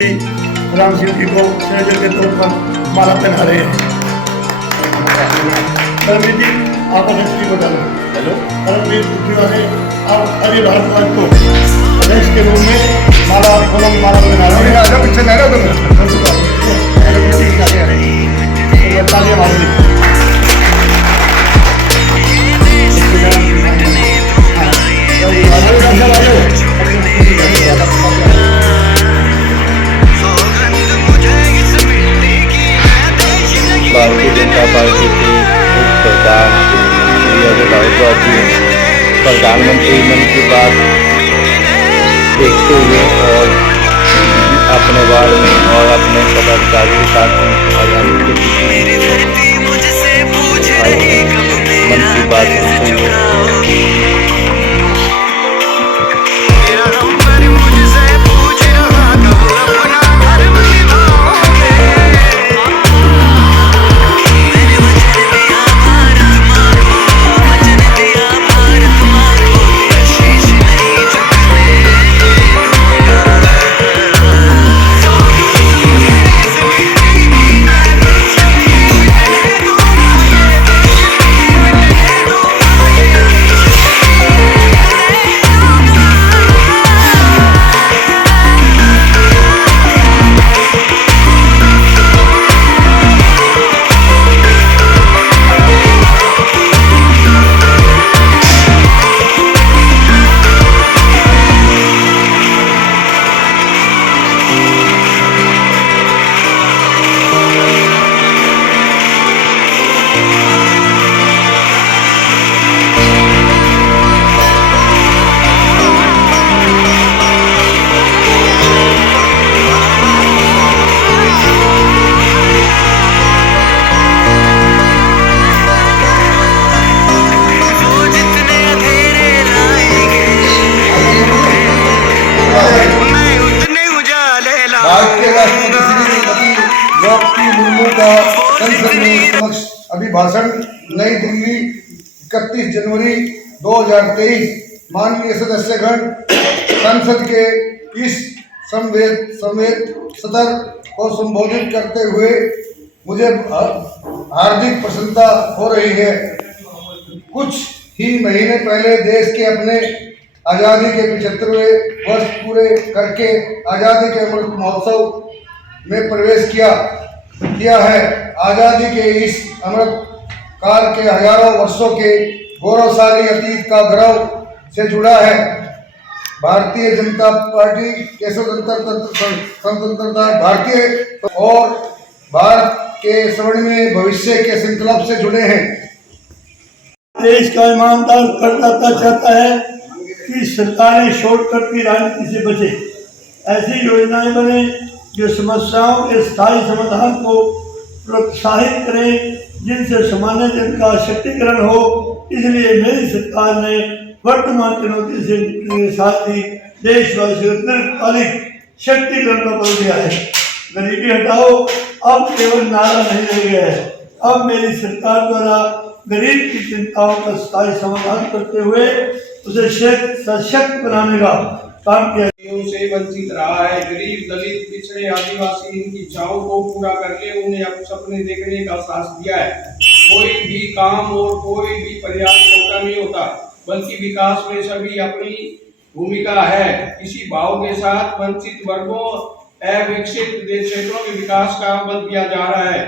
राम सिंह जी को सेनेटर के तौर पर माला पहना रहे हैं। परमवीर जी आप अध्यक्ष बता दो। हेलो परमवीर पुखरिया है, आप अजय भारद्वाज को अध्यक्ष के रूप में माला पहना रहे हैं। पीछे ले रहे भारतीय जनता पार्टी के उप प्रधान श्री अजय भारद्वाज जी प्रधानमंत्री मन की बात देखते हुए और अपने वार्ड में और अपने पदाधिकारियों के साथ आगामी के मन की बात सुनते हुए संसद में समक्ष अभिभाषण नई दिल्ली 31 जनवरी 2023 माननीय सदस्यगण संसद के इस संवेद सत्र को संबोधित करते हुए मुझे हार्दिक प्रसन्नता हो रही है। कुछ ही महीने पहले देश के अपने आज़ादी के 75वें वर्ष पूरे करके आज़ादी के अमृत महोत्सव में प्रवेश किया है। आज़ादी के इस अमृत काल के हजारों वर्षों के गौरवशाली अतीत का गर्व से जुड़ा है। भारतीय जनता पार्टी के स्वतंत्रता भारतीय और भारत के स्वर्णिम भविष्य के संकल्प से जुड़े हैं। देश का ईमानदार करदाता चाहता है कि सरकारें शॉर्टकट की राजनीति से बचे, ऐसी योजनाएं बने जो समस्याओं के स्थायी समाधान को प्रोत्साहित करें, जिनसे सामान्य जन का सशक्तिकरण हो। इसलिए मेरी सरकार ने वर्तमान चुनौती से निपटने के साथ ही देशवासियों को दीर्घकालिक शक्तिकरण का बल दिया है। गरीबी हटाओ अब केवल नारा नहीं रह गया है, अब मेरी सरकार द्वारा गरीब की चिंताओं का स्थायी समाधान करते हुए उसे सशक्त बनाने का काम किया से वंचित रहा है। गरीब, दलित, पिछड़े, आदिवासी इनकी इच्छाओं को पूरा करके उन्हें अब सपने देखने का साहस दिया है। कोई भी काम और कोई भी प्रयास छोटा नहीं होता, बल्कि विकास में सभी अपनी भूमिका है। इसी भाव के साथ वंचित वर्गों अविकसित क्षेत्रों के विकास का बल दिया जा रहा है।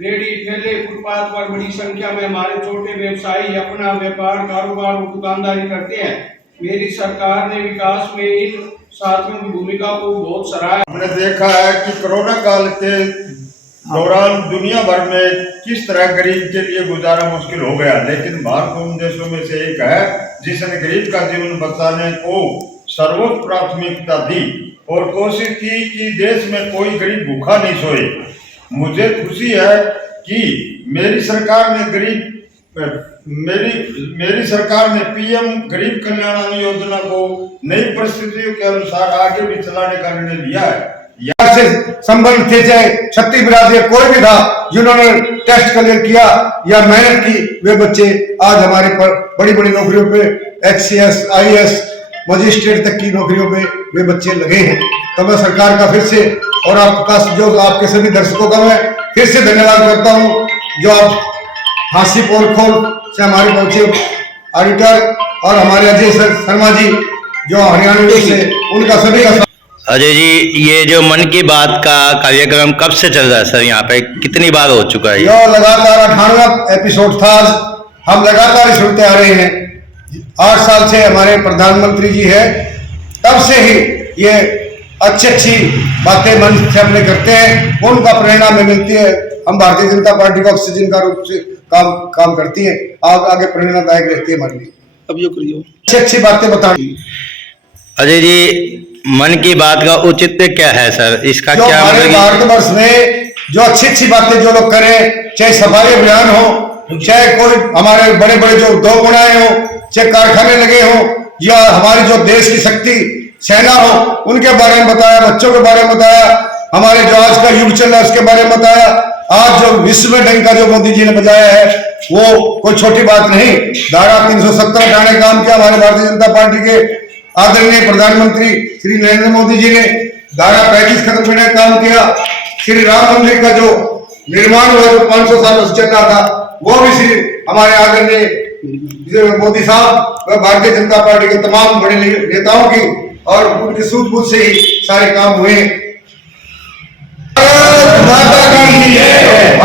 रेडी ठेले फुटपाथ पर बड़ी संख्या में हमारे छोटे व्यवसायी अपना व्यापार कारोबार और दुकानदारी करते हैं। मेरी सरकार ने विकास में इन साथियों की भूमिका को बहुत सराहा है। हमने देखा है कि कोरोना काल के दौरान दुनिया भर में किस तरह गरीब के लिए गुजारा मुश्किल हो गया, लेकिन भारत उन देशों में से एक है जिसने गरीब का जीवन बचाने को सर्वोच्च प्राथमिकता दी और कोशिश की कि देश में कोई गरीब भूखा नहीं सोए। मुझे खुशी है कि मेरी सरकार ने पीएम गरीब कल्याण अन्न योजना को नई परिस्थितियों के अनुसार आगे भी चलाने का निर्णय लिया है। यहाँ से संबंध थे, चाहे छत्तीसगढ़ से कोई भी था जिन्होंने टेस्ट क्लियर किया या मेहनत की, वे बच्चे आज हमारे पर बड़ी बड़ी नौकरियों पे XCS, IAS मजिस्ट्रेट तक की नौकरियों पे वे बच्चे लगे हैं। तो मैं सरकार का फिर से और आपका जो आपके सभी दर्शकों का मैं फिर से धन्यवाद करता हूँ, जो आप हांसी पोलखोल से हमारे पहुंचे ऑडिटर और हमारे अजय शर्मा जी जो हरियाणा से, उनका सभी का। अजय जी, ये जो मन की बात का कार्यक्रम कब से चल रहा है सर? यहाँ पे कितनी बार हो चुका है? यह लगातार 98वां एपिसोड था। हम लगातार सुनते आ रहे हैं। 8 साल से हमारे प्रधानमंत्री जी है, तब से ही ये अच्छी बातें मन से अपने करते हैं, उनका प्रेरणा में मिलती है। हम भारतीय जनता पार्टी का ऑक्सीजन का रूप से काम करती है, आगे प्रेरणादायक रहती है हमारे लिए। अब यो करियो अच्छी बातें बताएं। अजय जी, मन की बात का औचित्य क्या है सर? इसका जो क्या हमारे भारतवर्ष में जो अच्छी बातें जो लोग करें, चाहे सफाई अभियान हो, चाहे कोई हमारे बड़े बड़े जो उद्योग बनाए हो, चाहे कारखाने लगे हो, या हमारी जो देश की शक्ति सेना हो, उनके बारे में बताया, बच्चों के बारे में बताया, हमारे जो आज का युग चल रहा है उसके बारे में बताया। आज जो विश्व में डंका जो मोदी जी ने बजाया है वो कोई छोटी बात नहीं। धारा 370 हटाने काम किया हमारे भारतीय जनता पार्टी के आदरणीय प्रधानमंत्री श्री नरेंद्र मोदी जी ने। धारा 35 खत्म करने का काम किया। श्री राम मंदिर का जो निर्माण हुआ जो 500 साल से चल रहा था, वो भी श्री हमारे आदरणीय मोदी साहब व भारतीय जनता पार्टी के तमाम बड़े नेताओं की और उनकी सूझबूझ से ही सारे काम हुए। भारत माता की जय।